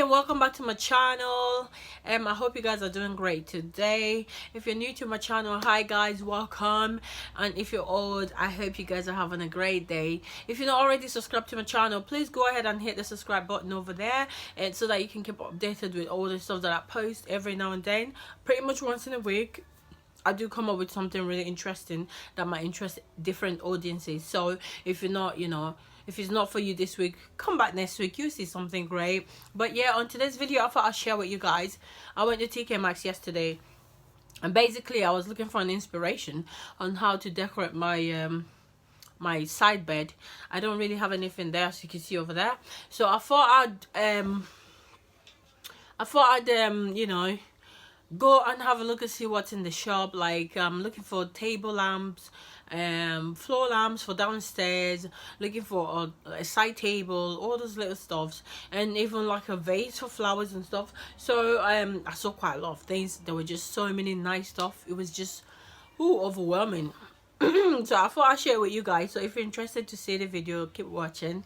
and welcome back to my channel. I hope you guys are doing great today. If you're new to my channel, hi guys, welcome. And if you're old, I hope you guys are having a great day. If you're not already subscribed to my channel, please go ahead and hit the subscribe button over there, and so that you can keep updated with all the stuff that I post every now and then, pretty much once in a week. I do come up with something really interesting that might interest different audiences. So if you're not, if it's not for you this week, come back next week, you'll see something great. But yeah, on today's video, I thought I'd share with you guys. I went to TKMAXX yesterday, and basically I was looking for an inspiration on how to decorate my my side bed. I don't really have anything there, as you can see over there. So I thought I'd go and have a look and see what's in the shop. Like I'm looking for table lamps, floor lamps for downstairs, looking for a side table, all those little stuffs, and even like a vase for flowers and stuff. So I saw quite a lot of things. There were just so many nice stuff. It was just overwhelming. So I thought I'd share it with you guys. So if you're interested to see the video, keep watching.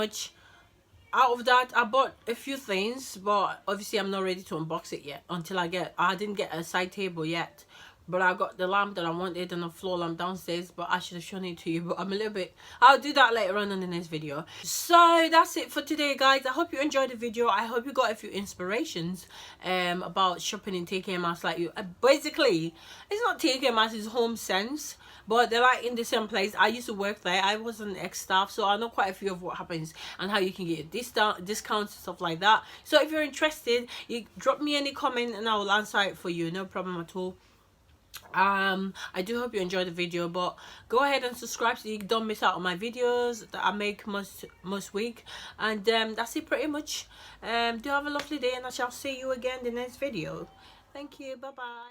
much out of that. I bought a few things, but obviously I'm not ready to unbox it yet until I didn't get a side table yet, but I got the lamp that I wanted and a floor lamp downstairs, but I should have shown it to you, but I'm a little bit, I'll do that later on in the next video. So that's it for today, guys. I hope you enjoyed the video. I hope you got a few inspirations about shopping in TKMAXX. Like, you basically, it's not TKMAXX, it's Home Sense, but they're like in the same place. I used to work there. I was an ex-staff, so I know quite a few of what happens and how you can get discounts and stuff like that. So if you're interested, you drop me any comment and I will answer it for you, no problem at all. I do hope you enjoyed the video, but go ahead and subscribe so you don't miss out on my videos that I make most week. And that's it pretty much. Do have a lovely day, and I shall see you again in the next video. Thank you. Bye bye.